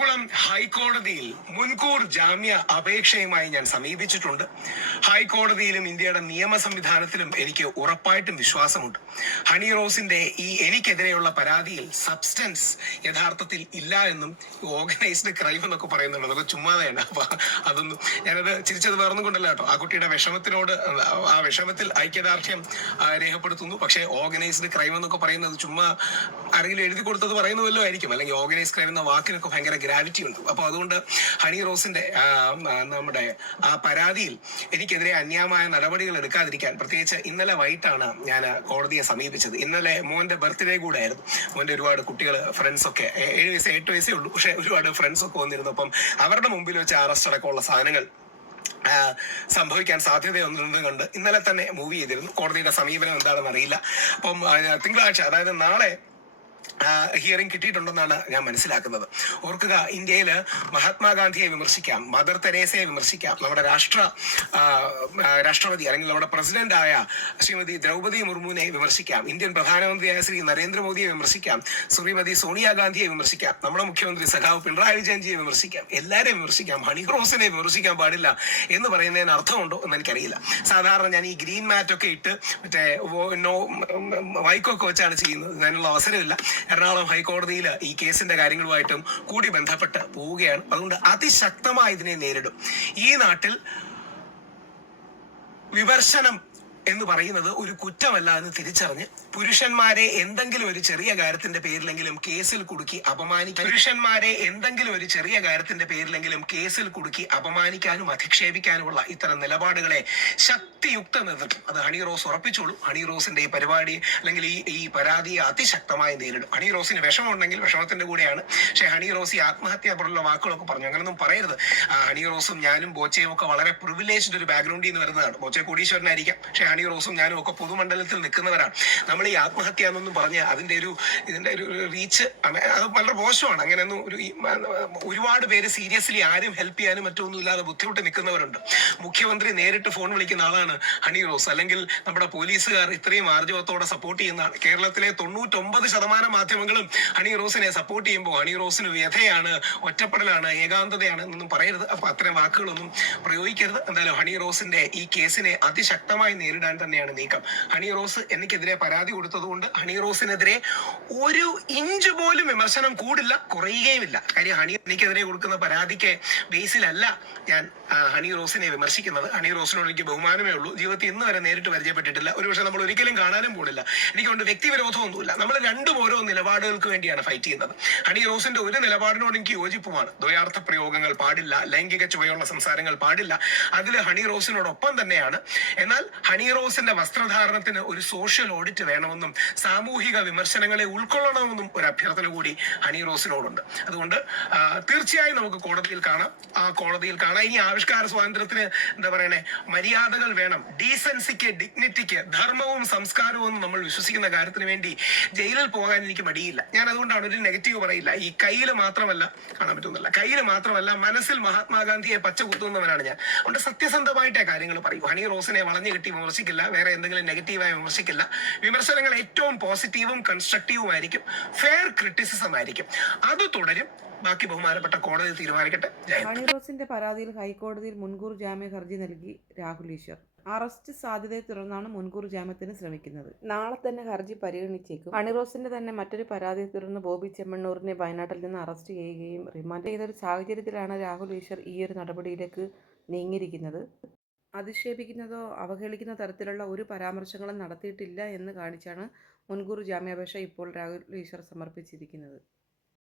എറണാകുളം ഹൈക്കോടതിയിൽ മുൻകൂർ ജാമ്യ അപേക്ഷയുമായി ഞാൻ സമീപിച്ചിട്ടുണ്ട്. ഹൈക്കോടതിയിലും ഇന്ത്യയുടെ നിയമ സംവിധാനത്തിലും എനിക്ക് ഉറപ്പായിട്ടും വിശ്വാസമുണ്ട്. ഹണി റോസിന്റെ ഈ എനിക്കെതിരെയുള്ള പരാതിയിൽ സബ്സ്റ്റൻസ് യഥാർത്ഥത്തിൽ ഇല്ല എന്നും ഓർഗനൈസ്ഡ് ക്രൈം എന്നൊക്കെ പറയുന്നുണ്ട്. അതൊക്കെ ചുമ്മാതെയാണ്. അപ്പൊ അതൊന്നും ഞാനത് ചിരിച്ചത് വേറൊന്നും കൊണ്ടല്ല കേട്ടോ. ആ കുട്ടിയുടെ വിഷമത്തിനോട് ആ വിഷമത്തിൽ ഐക്യദാർഢ്യം രേഖപ്പെടുത്തുന്നു. പക്ഷേ ഓർഗനൈസ്ഡ് ക്രൈം എന്നൊക്കെ പറയുന്നത് ചുമ്മാ ആരെങ്കിലും എഴുതി കൊടുത്തത് പറയുന്നതല്ലോ ആയിരിക്കും. അല്ലെങ്കിൽ ഓർഗനൈസ് ക്രൈം എന്ന വാക്കിനൊക്കെ ഭയങ്കര ഗ്രാവിറ്റി ഉണ്ട്. അപ്പൊ അതുകൊണ്ട് ഹണി റോസിന്റെ നമ്മുടെ ആ പരാതിയിൽ എനിക്കെതിരെ അന്യായമായ നടപടികൾ എടുക്കാതിരിക്കാൻ പ്രത്യേകിച്ച് ഇന്നലെ വൈകിട്ടാണ് ഞാൻ കോടതിയെ സമീപിച്ചത്. ഇന്നലെ മോന്റെ ബർത്ത്ഡേ കൂടെ ആയിരുന്നു. മോന്റെ ഒരുപാട് കുട്ടികൾ ഫ്രണ്ട്സ് ഒക്കെ 8 വയസ്സേ ഉള്ളൂ. പക്ഷെ ഒരുപാട് ഫ്രണ്ട്സ് ഒക്കെ വന്നിരുന്നു. അപ്പം അവരുടെ മുമ്പിൽ വെച്ച് അറസ്റ്റ് അടക്കമുള്ള സാധനങ്ങൾ സംഭവിക്കാൻ സാധ്യതയൊന്നുണ്ടെന്ന് കണ്ട് ഇന്നലെ തന്നെ മൂവ് ചെയ്തിരുന്നു. കോടതിയുടെ സമീപനം എന്താണെന്ന് അറിയില്ല. അപ്പം തിങ്കളാഴ്ച, അതായത് നാളെ ഹിയറിംഗ് കിട്ടിയിട്ടുണ്ടെന്നാണ് ഞാൻ മനസ്സിലാക്കുന്നത്. ഓർക്കുക, ഇന്ത്യയിൽ മഹാത്മാഗാന്ധിയെ വിമർശിക്കാം, മദർ തെരേസയെ വിമർശിക്കാം, നമ്മുടെ രാഷ്ട്രപതി അല്ലെങ്കിൽ നമ്മുടെ പ്രസിഡന്റായ ശ്രീമതി ദ്രൗപദി മുർമുവിനെ വിമർശിക്കാം, ഇന്ത്യൻ പ്രധാനമന്ത്രിയായ ശ്രീ നരേന്ദ്രമോദിയെ വിമർശിക്കാം, ശ്രീമതി സോണിയാഗാന്ധിയെ വിമർശിക്കാം, നമ്മുടെ മുഖ്യമന്ത്രി സഖാവ് പിണറായി വിജയൻജിയെ വിമർശിക്കാം, എല്ലാവരെയും വിമർശിക്കാം. ഹണി റോസിനെ വിമർശിക്കാൻ പാടില്ല എന്ന് പറയുന്നതിന് അർത്ഥമുണ്ടോ എന്ന് എനിക്കറിയില്ല. സാധാരണ ഞാൻ ഈ ഗ്രീൻ മാറ്റ് ഒക്കെ ഇട്ട് മറ്റേ വൈക്കൊക്കെ വെച്ചാണ് ചെയ്യുന്നത്. അതിനുള്ള അവസരമില്ല. എറണാകുളം ഹൈക്കോടതിയിൽ ഈ കേസിന്റെ കാര്യങ്ങളുമായിട്ടും കൂടി ബന്ധപ്പെട്ട് പോവുകയാണ്. അതുകൊണ്ട് അതിശക്തമായി ഇതിനെ നേരിടും. ഈ നാട്ടിൽ വിമർശനം എന്ന് പറയുന്നത് ഒരു കുറ്റമല്ല എന്ന് തിരിച്ചറിഞ്ഞ് പുരുഷന്മാരെ എന്തെങ്കിലും ഒരു ചെറിയ കാര്യത്തിന്റെ പേരിലെങ്കിലും കേസിൽ കുടുക്കി അപമാനിക്കാനും അധിക്ഷേപിക്കാനുമുള്ള ഇത്തരം നിലപാടുകളെ ശക്തിയുക്തം എതിർക്കും. അത് ഹണി റോസ് ഉറപ്പിച്ചോളൂ. ഹണി റോസിന്റെ ഈ പരിപാടി അല്ലെങ്കിൽ ഈ പരാതിയെ അതിശക്തമായി നേരിടും. ഹണി റോസിന് വിഷമമുണ്ടെങ്കിൽ വിഷമത്തിന്റെ കൂടെയാണ്. പക്ഷെ ഹണി റോസ് ഈ ആത്മഹത്യ പോലുള്ള വാക്കുകളൊക്കെ പറഞ്ഞു. അങ്ങനൊന്നും പറയരുത്. ഹണി റോസും ഞാനും ബോച്ചയും ഒക്കെ വളരെ പ്രിവിലേജ്ഡ് ഒരു ബാക്ക്ഗ്രൗണ്ടിൽ നിന്ന് വരുന്നതാണ്. ബോച്ച കോടീശ്വരനായിരിക്കാം, പക്ഷെ ഹണി റോസും ഞാനും ഒക്കെ പൊതുമണ്ഡലത്തിൽ നിൽക്കുന്നവരാണ്. നമ്മൾ ഈ ആത്മഹത്യ എന്നൊന്നും പറഞ്ഞ് ഇതിന്റെ ഒരു റീച്ച് അത് വളരെ മോശമാണ്. അങ്ങനെയൊന്നും ഒരുപാട് പേര് സീരിയസ്ലി ആരും ഹെൽപ്പ് ചെയ്യാനും മറ്റൊന്നും ഇല്ലാതെ ബുദ്ധിമുട്ട് നിൽക്കുന്നവരുണ്ട്. മുഖ്യമന്ത്രി നേരിട്ട് ഫോൺ വിളിക്കുന്ന ആളാണ് ഹണി റോസ്. അല്ലെങ്കിൽ നമ്മുടെ പോലീസുകാർ ഇത്രയും ആർജവത്തോടെ സപ്പോർട്ട് ചെയ്യുന്നതാണ്. കേരളത്തിലെ 99% മാധ്യമങ്ങളും ഹണി റോസിനെ സപ്പോർട്ട് ചെയ്യുമ്പോൾ ഹണി റോസിന് വ്യഥയാണ്, ഒറ്റപ്പെടലാണ്, ഏകാന്തതയാണ് എന്നൊന്നും പറയരുത്. അപ്പൊ അത്തരം വാക്കുകളൊന്നും പ്രയോഗിക്കരുത്. എന്തായാലും ഹണി റോസിന്റെ ഈ കേസിനെ അതിശക്തമായി നേരിടാൻ തന്നെയാണ് നീക്കം. ഹണി റോസ് എനിക്കെതിരെ പരാതി കൊടുത്തതുകൊണ്ട് ഹണി റോസിനെതിരെ 1 ഇഞ്ച് പോലും വിമർശനം കൂടില്ല, കുറയുകയുമില്ല. കാര്യം ഹണി എനിക്കെതിരെ കൊടുക്കുന്ന പരാതിക്ക് ബേസിലല്ല ഞാൻ ഹണി റോസിനെ വിമർശിക്കുന്നത്. ഹണി റോസിനോട് എനിക്ക് ബഹുമാനമേ ഉള്ളൂ. ജീവിതത്തിൽ ഇന്ന് വരെ നേരിട്ട് പരിചയപ്പെട്ടിട്ടില്ല. ഒരുപക്ഷെ നമ്മൾ ഒരിക്കലും കാണാനും പോണില്ല. എനിക്കൊണ്ട് വ്യക്തിവിരോധമൊന്നുമില്ല. നമ്മൾ രണ്ടും ഓരോ നിലപാടുകൾക്ക് വേണ്ടിയാണ് ഫൈറ്റ് ചെയ്യുന്നത്. ഹണി റോസിന്റെ ഒരു നിലപാടിനോട് എനിക്ക് യോജിപ്പുമാണ്. ദ്വയാർത്ഥ പ്രയോഗങ്ങൾ പാടില്ല, ലൈംഗിക ചുവയുള്ള സംസാരങ്ങൾ പാടില്ല. അതിൽ ഹണി റോസിനോടൊപ്പം തന്നെയാണ്. എന്നാൽ ഹണി റോസിന്റെ വസ്ത്രധാരണത്തിന് ഒരു സോഷ്യൽ ഓഡിറ്റ് വേണമെന്നും സാമൂഹിക വിമർശനങ്ങളെ ഉൾക്കൊള്ളണമെന്നും ഒരു അഭ്യർത്ഥന കൂടി ഹണി റോസിനോടുണ്ട്. അതുകൊണ്ട് തീർച്ചയായും നമുക്ക് കോടതിയിൽ കാണാം. ഇനി ആവിഷ്കാര സ്വാതന്ത്ര്യത്തിന് എന്താ പറയണേ, മര്യാദകൾ വേണം. ഡീസൻസിക്ക്, ഡിഗ്നിറ്റിക്ക്, ധർമ്മവും സംസ്കാരവും നമ്മൾ വിശ്വസിക്കുന്ന കാര്യത്തിന് വേണ്ടി ജയിലിൽ പോകാൻ എനിക്ക് മടിയില്ല. ഞാൻ അതുകൊണ്ടാണ് ഒരു നെഗറ്റീവ് പറയില്ല. ഈ കയ്യിൽ മാത്രമല്ല, കാണാൻ പറ്റുന്നില്ല, കയ്യിൽ മാത്രമല്ല മനസ്സിൽ മഹാത്മാഗാന്ധിയെ പച്ച കുത്തുന്നവനാണ് ഞാൻ. അതുകൊണ്ട് സത്യസന്ധമായിട്ടേ കാര്യങ്ങൾ പറയൂ. ഹണി റോസിനെ വളഞ്ഞു കെട്ടി വിമർശിക്കില്ല, വേറെ എന്തെങ്കിലും നെഗറ്റീവായി വിമർശിക്കില്ല. വിമർശനങ്ങൾ ഏറ്റവും പോസിറ്റീവും കൺസ്ട്രക്റ്റീവും ആയിരിക്കും, ഫെയർ ക്രിറ്റിസിസം ആയിരിക്കും. അത് തുടരും. ബാക്കി ബഹുമാനപ്പെട്ട കോടതി തീരുമാനിക്കട്ടെ. ഹണി റോസിന്റെ പരാതിയിൽ ഹൈക്കോടതിയിൽ മുൻകൂർ ജാമ്യ ഹർജി നൽകി രാഹുൽ ഈശ്വർ. അറസ്റ്റ് സാധ്യതയെ തുടർന്നാണ് മുൻകൂർ ജാമ്യത്തിന് ശ്രമിക്കുന്നത്. നാളെ തന്നെ ഹർജി പരിഗണിച്ചേക്കും. ഹണി റോസിന്റെ തന്നെ മറ്റൊരു പരാതിയെ തുടർന്ന് ബോബി ചെമ്മണ്ണൂരിനെ വയനാട്ടിൽ നിന്ന് അറസ്റ്റ് ചെയ്യുകയും റിമാൻഡ് ചെയ്തൊരു സാഹചര്യത്തിലാണ് രാഹുൽ ഈശ്വർ ഈ ഒരു നടപടിയിലേക്ക് നീങ്ങിയിരിക്കുന്നത്. അധിക്ഷേപിക്കുന്നതോ അവഹേളിക്കുന്ന തരത്തിലുള്ള ഒരു പരാമർശങ്ങളും നടത്തിയിട്ടില്ല എന്ന് കാണിച്ചാണ് മുൻകൂർ ജാമ്യാപേക്ഷ ഇപ്പോൾ രാഹുൽ ഈശ്വർ സമർപ്പിച്ചിരിക്കുന്നത്.